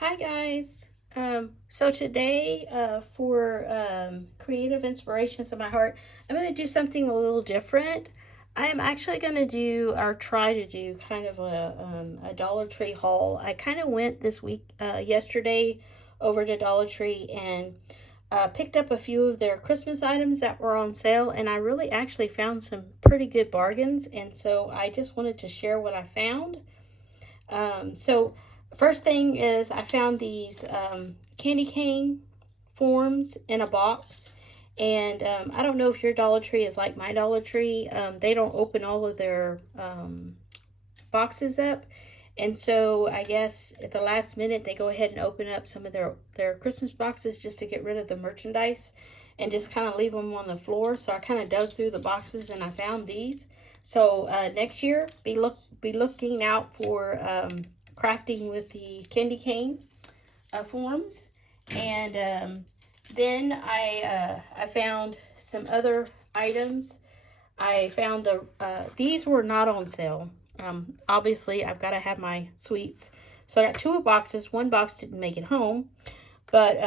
Hi guys. So today, for creative inspirations of my heart, I'm going to do something a little different. I am actually going to do, or try to do, kind of a Dollar Tree haul. I kind of went this week, yesterday, over to Dollar Tree and picked up a few of their Christmas items that were on sale, and I really actually found some pretty good bargains. And so I just wanted to share what I found. So first thing is I found these candy cane forms in a box. And I don't know if your Dollar Tree is like my Dollar Tree. They don't open all of their boxes up. And so I guess at the last minute they go ahead and open up some of their Christmas boxes just to get rid of the merchandise and just kind of leave them on the floor. So I kind of dug through the boxes and I found these. So next year, be looking out for crafting with the candy cane forms. And then I found some other items. I found these were not on sale. Obviously, I've got to have my sweets. So I got two boxes. One box didn't make it home. But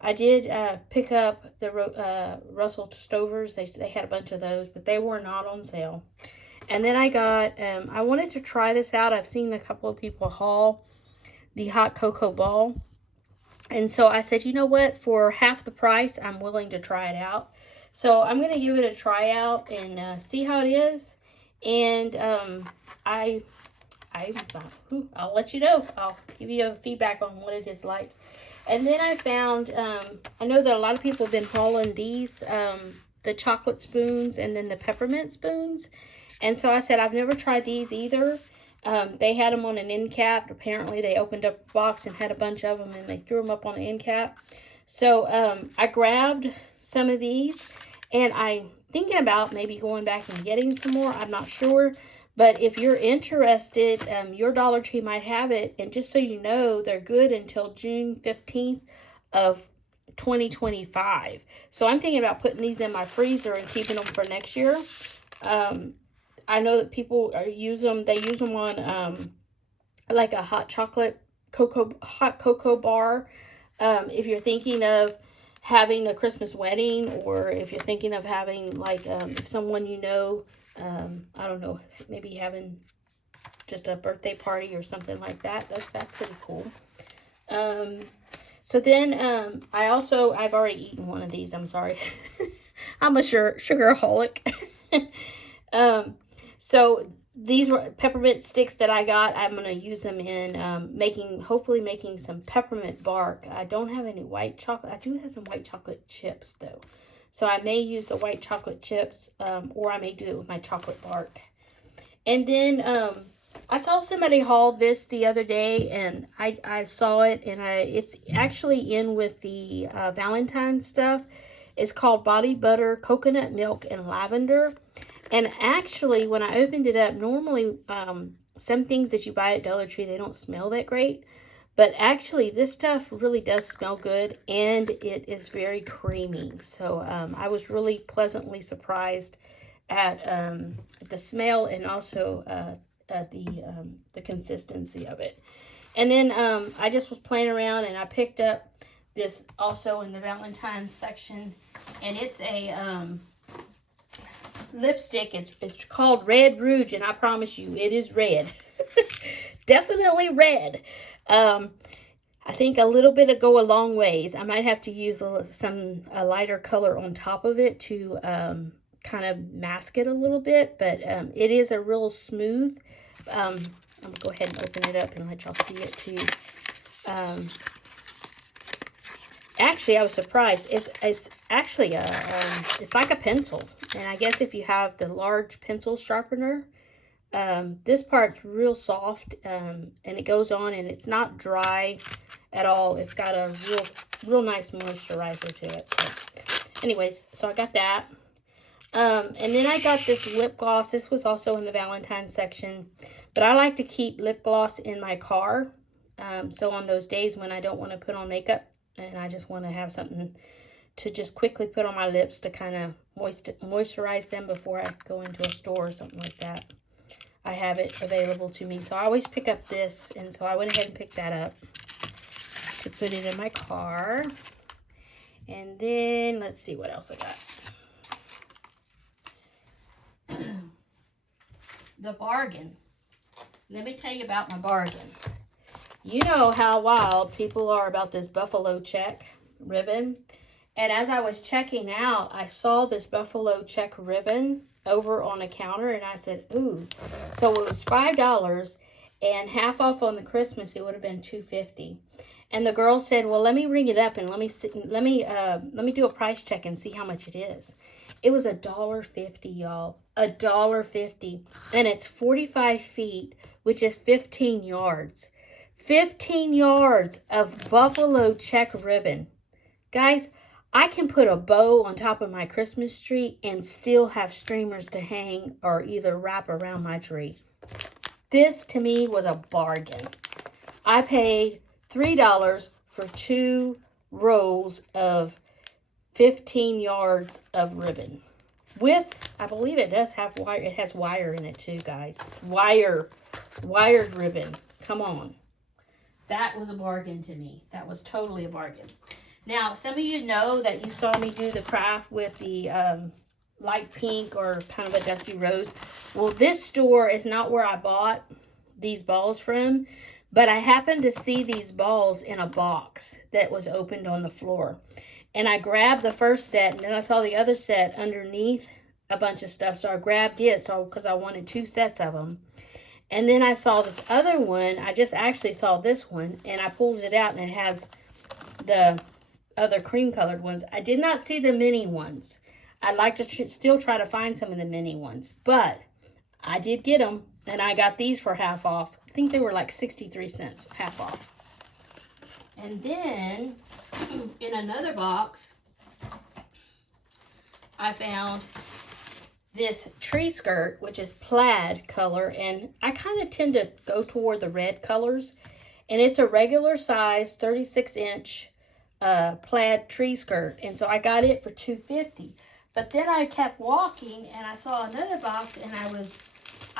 I did pick up the Russell Stovers. They had a bunch of those, but they were not on sale. And then I got, I wanted to try this out. I've seen a couple of people haul the hot cocoa ball. And so I said, you know what? For half the price, I'm willing to try it out. So I'm going to give it a try out and see how it is. And I, I'll let you know. I'll give you a feedback on what it is like. And then I found, I know that a lot of people have been hauling these, the chocolate spoons and then the peppermint spoons. And so I said, I've never tried these either. They had them on an end cap. Apparently, they opened up a box and had a bunch of them, and they threw them up on the end cap. So I grabbed some of these, and I'm thinking about maybe going back and getting some more. I'm not sure. But if you're interested, your Dollar Tree might have it. And just so you know, they're good until June 15th of 2025. So I'm thinking about putting these in my freezer and keeping them for next year. I know that people use them. They use them on like a hot cocoa bar. If you're thinking of having a Christmas wedding, or if you're thinking of having like if someone you know, I don't know, maybe having just a birthday party or something like that. That's pretty cool. Um, so then I've already eaten one of these. I'm sorry. I'm a sugaraholic. um, so these were peppermint sticks that I got. I'm going to use them in hopefully making some peppermint bark. I don't have any white chocolate. I do have some white chocolate chips though. So I may use the white chocolate chips, or I may do it with my chocolate bark. And then I saw somebody haul this the other day, and I saw it, and it's actually in with the Valentine's stuff. It's called Body Butter, Coconut Milk, and Lavender. And actually, when I opened it up, normally some things that you buy at Dollar Tree, they don't smell that great. But actually, this stuff really does smell good, and it is very creamy. So I was really pleasantly surprised at the smell, and also at the consistency of it. And then I just was playing around, and I picked up this also in the Valentine's section, and it's a lipstick. It's called Red Rouge, and I promise you, it is red. Definitely red. I think a little bit of go a long ways. I might have to use a lighter color on top of it to kind of mask it a little bit, but it is a real smooth. I'm gonna go ahead and open it up and let y'all see it too. Actually, I was surprised. It's actually it's like a pencil, and I guess if you have the large pencil sharpener, this part's real soft, and it goes on, and it's not dry at all. It's got a real nice moisturizer to it. So, anyways, so I got that. And then I got this lip gloss. This was also in the Valentine's section, but I like to keep lip gloss in my car. So on those days when I don't want to put on makeup and I just want to have something to just quickly put on my lips to kind of moisturize them before I go into a store or something like that, I have it available to me. So I always pick up this, and so I went ahead and picked that up. to put it in my car. And then, let's see what else I got. The bargain. Let me tell you about my bargain. You know how wild people are about this buffalo check ribbon. And as I was checking out, I saw this buffalo check ribbon over on a counter, and I said, ooh. So it was $5, and half off on the Christmas, it would have been $2.50. And the girl said, well, let me ring it up and let me do a price check and see how much it is. It was $1.50, y'all. $1.50. And it's 45 feet, which is 15 yards. 15 yards of buffalo check ribbon. Guys, I can put a bow on top of my Christmas tree and still have streamers to hang or either wrap around my tree. This, to me, was a bargain. I paid $3 for 2 rolls of 15 yards of ribbon. With, I believe it does have wire. It has wire in it too, guys. Wired ribbon. Come on. That was a bargain to me. That was totally a bargain. Now, some of you know that you saw me do the craft with the light pink or kind of a dusty rose. Well, this store is not where I bought these balls from, but I happened to see these balls in a box that was opened on the floor. And I grabbed the first set, and then I saw the other set underneath a bunch of stuff, so I grabbed it because I wanted 2 sets of them. And then I saw this other one. I just actually saw this one, and I pulled it out, and it has the other cream colored ones. I did not see the mini ones. I'd like to still try to find some of the mini ones, but I did get them, and I got these for half off. I think they were like 63 cents, half off. And then in another box, I found this tree skirt, which is plaid color, and I kind of tend to go toward the red colors. And it's a regular size 36-inch plaid tree skirt, and so I got it for $2.50. But then I kept walking, and I saw another box, and I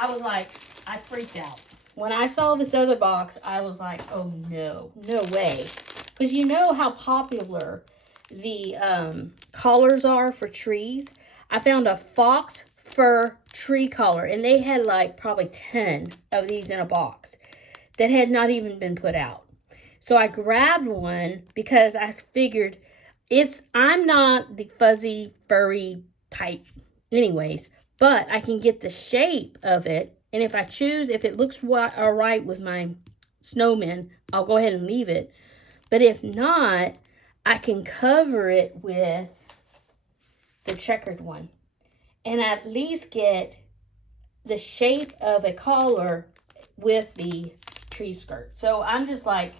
was like, I freaked out. When I saw this other box, I was like, oh no, no way. Because you know how popular the collars are for trees. I found a fox fir tree collar, and they had like probably 10 of these in a box that had not even been put out. So I grabbed one because I figured I'm not the fuzzy, furry type anyways, but I can get the shape of it. And if I choose, if it looks all right with my snowmen, I'll go ahead and leave it. But if not, I can cover it with the checkered one and at least get the shape of a collar with the tree skirt. So I'm just like,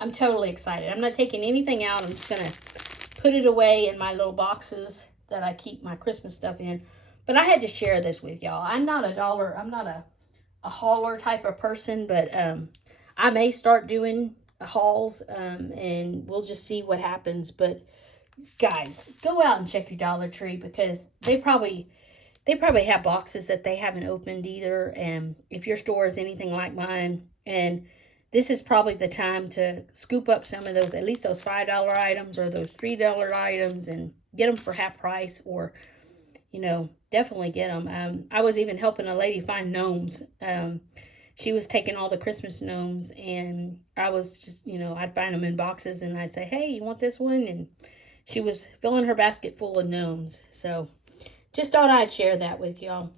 I'm totally excited. I'm not taking anything out. I'm just going to put it away in my little boxes that I keep my Christmas stuff in. But I had to share this with y'all. I'm not a hauler type of person, but I may start doing hauls, and we'll just see what happens. But guys, go out and check your Dollar Tree, because they probably have boxes that they haven't opened either. And if your store is anything like mine, and this is probably the time to scoop up some of those, at least those $5 items or those $3 items, and get them for half price, or, you know, definitely get them. I was even helping a lady find gnomes. She was taking all the Christmas gnomes, and I was just, you know, I'd find them in boxes, and I'd say, hey, you want this one? And she was filling her basket full of gnomes. So just thought I'd share that with y'all.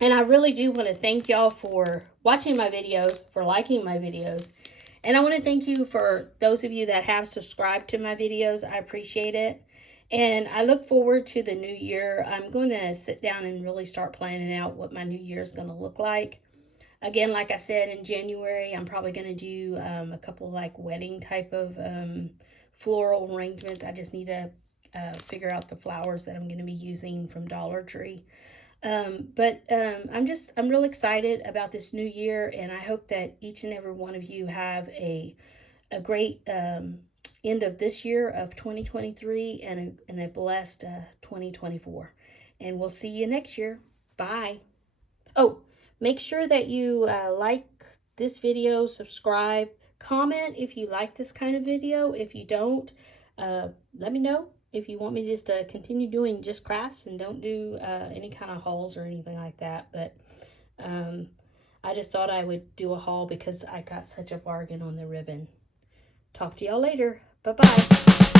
And I really do want to thank y'all for watching my videos, for liking my videos. And I want to thank you for those of you that have subscribed to my videos. I appreciate it. And I look forward to the new year. I'm going to sit down and really start planning out what my new year is going to look like. Again, like I said, in January, I'm probably going to do a couple like wedding type of floral arrangements. I just need to figure out the flowers that I'm going to be using from Dollar Tree. I'm real excited about this new year, and I hope that each and every one of you have a great end of this year of 2023 and a blessed 2024. And we'll see you next year. Bye. Oh, make sure that you like this video, subscribe, Comment if you like this kind of video. If you don't, let me know if you want me just to continue doing just crafts and don't do any kind of hauls or anything like that. But I just thought I would do a haul because I got such a bargain on the ribbon. Talk to y'all later. Bye-bye.